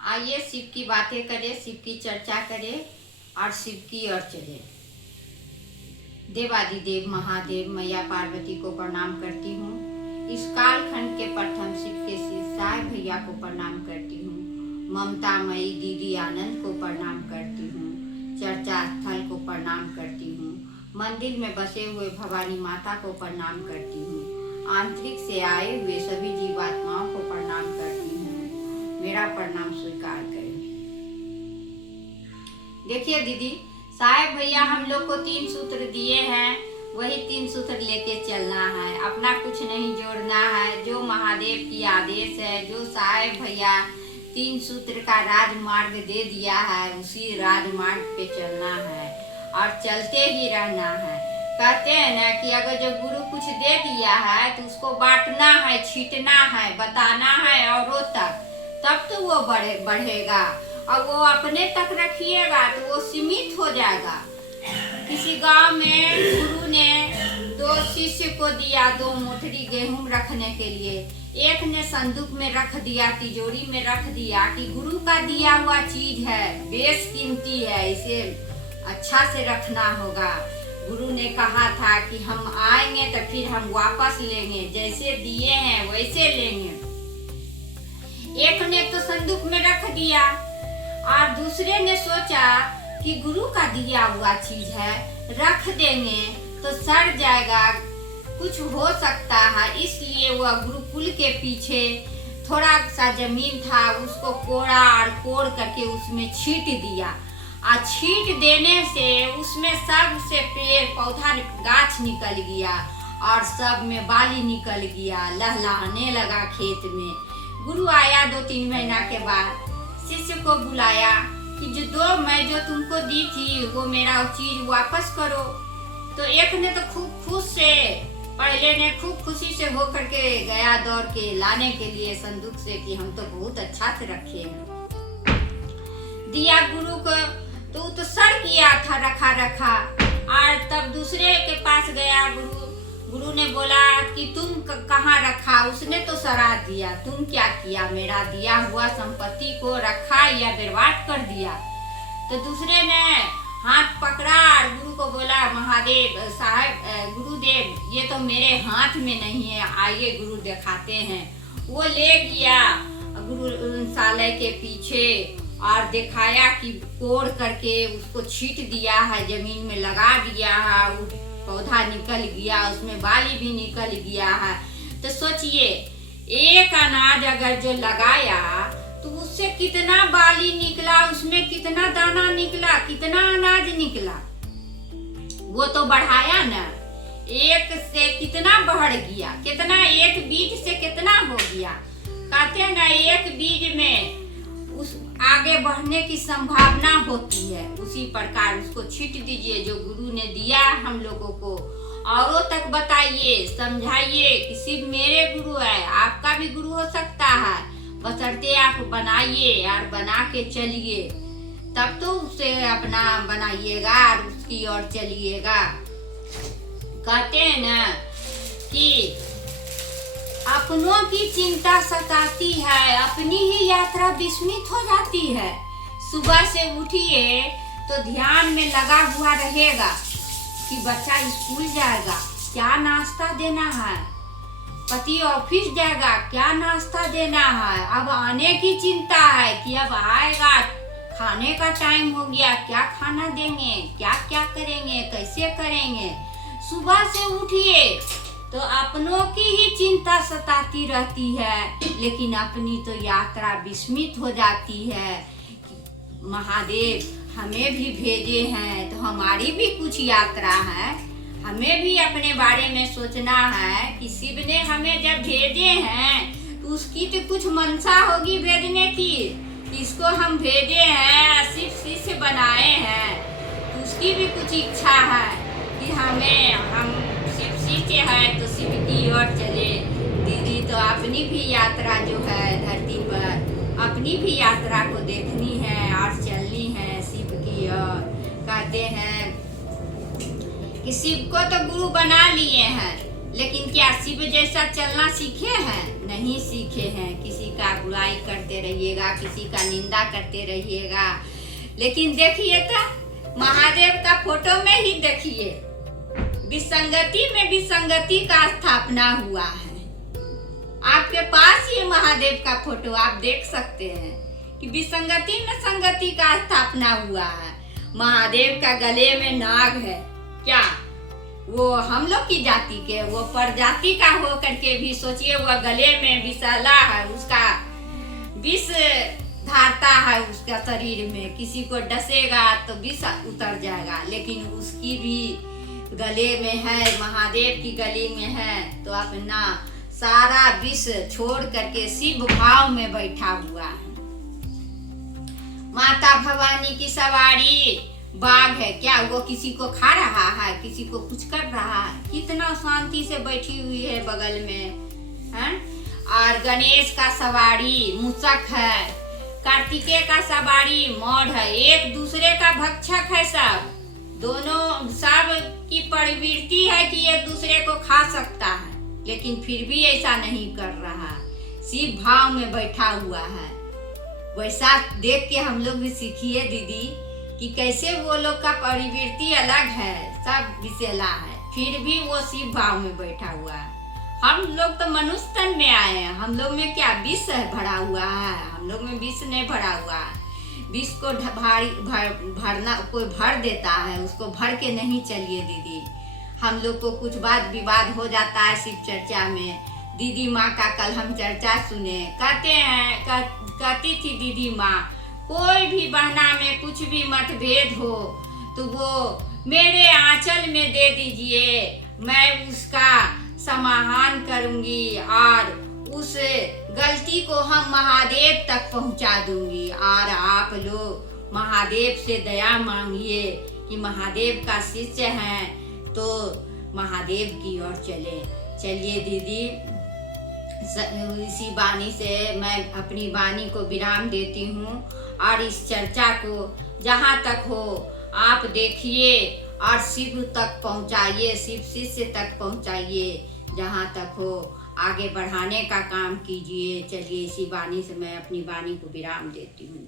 आइए शिव की बातें करें, शिव की चर्चा करें और शिव की ओर चले। देवादिदेव महादेव मैया पार्वती को प्रणाम करती हूँ। इस कालखंड के प्रथम शिव के शिव साई भैया को प्रणाम करती हूँ। ममता मई दीदी आनंद को प्रणाम करती हूँ। चर्चा स्थल को प्रणाम करती हूँ। मंदिर में बसे हुए भवानी माता को प्रणाम करती हूँ। आंतरिक से आए हुए सभी जीवात्माओं को प्रणाम करती हूँ। मेरा प्रणाम स्वीकार करें। देखिए दीदी, साहेब भैया हम लोग को 3 सूत्र दिए हैं, वही 3 सूत्र लेके चलना है। अपना कुछ नहीं जोड़ना है। जो महादेव की आदेश है, जो साहेब भैया 3 सूत्र का राजमार्ग दे दिया है, उसी राजमार्ग पे चलना है और चलते ही रहना है। कहते हैं ना कि अगर जो गुरु कुछ दे दिया है तो उसको बांटना है, छींटना है, बताना है औरों तक, तब तो वो बढ़ेगा। और वो अपने तक रखिएगा तो वो सीमित हो जाएगा। किसी गांव में गुरु ने 2 शिष्य को दिया 2 मोटरी गेहूं रखने के लिए। एक ने संदूक में रख दिया, तिजोरी में रख दिया कि गुरु का दिया हुआ चीज है, बेशकीमती है, इसे अच्छा से रखना होगा। गुरु ने कहा था कि हम आएंगे तो फिर हम वापस लेंगे, जैसे दिए हैं वैसे लेंगे। एक ने तो संदूक में रख दिया और दूसरे ने सोचा कि गुरु का दिया हुआ चीज है, रख देंगे तो सड़ जाएगा, कुछ हो सकता है। इसलिए वह गुरुकुल के पीछे थोड़ा सा जमीन था, उसको कोड़ा और कोड़ करके उसमें छींट दिया। और छींट देने से उसमें सब से पेड़ पौधा गाछ निकल गया और सब में बाली निकल गया, लहलहाने लगा खेत में। गुरु आया 2-3 महीना के बाद, शिष्य को बुलाया कि मैं जो तुमको दी थी वो मेरा चीज वापस करो। तो एक ने तो खूब खुश से, पहले ने खूब खुशी से होकर के गया दौड़ के लाने के लिए संदूक से कि हम तो बहुत अच्छा से रखे हैं। दिया गुरु को तो सड़ गया था रखा। और तब दूसरे के पास गया गुरु ने बोला कि तुम कहाँ रखा? उसने तो सड़ा दिया, तुम क्या किया? मेरा दिया हुआ संपत्ति को रखा या बर्बाद कर दिया? तो दूसरे ने हाथ पकड़ा और गुरु को बोला, महादेव साहब, गुरुदेव ये तो मेरे हाथ में नहीं है, आइए गुरु दिखाते हैं। वो ले गया गुरुशाला के पीछे और दिखाया कि कोड़ करके उसको छींट दिया है, जमीन में लगा दिया है, पौधा निकल गया, उसमें बाली भी निकल गया है। तो सोचिए, एक अनाज अगर जो लगाया तो उससे कितना बाली निकला, उसमें कितना दाना निकला, कितना अनाज निकला, वो तो बढ़ाया ना। एक से कितना बढ़ गया, कितना एक बीज से कितना हो गया। कहते हैं ना, एक बीज में उस आगे बढ़ने की संभावना होती है। उसी प्रकार उसको छींट दीजिए जो गुरु ने दिया हम लोगों को, औरों तक बताइए, समझाइए कि सिर्फ मेरे गुरु है, आपका भी गुरु हो सकता है, बशर्ते आप बनाइए और बना के चलिए, तब तो उसे अपना बनाइएगा और उसकी ओर चलिएगा। कहते हैं ना कि अपनों की चिंता सताती है, अपनी ही यात्रा विस्मित हो जाती है। सुबह से उठिए तो ध्यान में लगा हुआ रहेगा कि बच्चा स्कूल जाएगा, क्या नाश्ता देना है, पति ऑफिस जाएगा, क्या नाश्ता देना है। अब आने की चिंता है कि अब आएगा, खाने का टाइम हो गया, क्या खाना देंगे, क्या क्या करेंगे, कैसे करेंगे। सुबह से उठिए तो अपनों की ही चिंता सताती रहती है, लेकिन अपनी तो यात्रा विस्मित हो जाती है। महादेव हमें भी भेजे हैं तो हमारी भी कुछ यात्रा है, हमें भी अपने बारे में सोचना है कि शिव ने हमें जब भेजे हैं तो उसकी तो कुछ मनसा होगी भेजने की। इसको हम भेजे हैं, शिव शिष्य बनाए हैं, तो उसकी भी कुछ इच्छा है कि हम शिव शिष्य है तो शिव की ओर चले। दीदी तो अपनी भी यात्रा जो है धरती पर, अपनी भी यात्रा को देखनी है और चलनी है शिव की ओर। कहते हैं कि शिव को तो गुरु बना लिए हैं, लेकिन क्या शिव जैसा चलना सीखे हैं? नहीं सीखे हैं। किसी का बुराई करते रहिएगा, किसी का निंदा करते रहिएगा। लेकिन देखिए तो महादेव का फोटो में ही देखिए, विसंगति में विसंगति का स्थापना हुआ है। आपके पास ये महादेव का फोटो आप देख सकते हैं कि विसंगति में संगति का स्थापना हुआ है। महादेव का गले में नाग है, क्या वो हम लोग की जाति के, वो प्रजाति का हो करके भी सोचिए, वो गले में विषैला है, उसका विष धारता है उसका शरीर में, किसी को डसेगा तो विष उतर जाएगा। लेकिन उसकी भी गले में है, महादेव की गले में है, तो अपना सारा विष छोड़ करके शिव भाव में बैठा हुआ है। माता भवानी की सवारी बाघ है, क्या वो किसी को खा रहा है, किसी को कुछ कर रहा है? कितना शांति से बैठी हुई है बगल में है। और गणेश का सवारी मूषक है, कार्तिकेय का सवारी मौढ़ है। एक दूसरे का भक्षक है सब, दोनों सब की प्रवृत्ति है कि एक दूसरे को खा सकता है, लेकिन फिर भी ऐसा नहीं कर रहा, शिव भाव में बैठा हुआ है। वैसा देख के हम लोग भी सीखिए दीदी कि कैसे वो लोग का प्रवृत्ति अलग है, सब विषैला है, फिर भी वो शिव भाव में बैठा हुआ है। हम लोग तो मनुष्य तन में आए हैं, हम लोग में क्या विष भरा हुआ है? हम लोग में विष नहीं भरा हुआ है। विष को भरना कोई भर देता है, उसको भर के नहीं चलिए दीदी। हम लोग को कुछ बात विवाद हो जाता है शिव चर्चा में। दीदी माँ का कल हम चर्चा सुने, कहती थी दीदी माँ, कोई भी बहना में कुछ भी मतभेद हो तो वो मेरे आंचल में दे दीजिए, मैं उसका समाधान करूंगी और उस गलती को हम महादेव तक पहुंचा दूंगी। और आप लोग महादेव से दया मांगिए कि महादेव का शिष्य हैं तो महादेव की ओर चलिए दीदी। इसी वाणी से मैं अपनी वाणी को विराम देती हूँ और इस चर्चा को जहाँ तक हो आप देखिए और शिव तक पहुँचाइए, शिव शिष्य तक पहुँचाइए, जहाँ तक हो आगे बढ़ाने का काम कीजिए। चलिए इसी वाणी से मैं अपनी वाणी को विराम देती हूँ।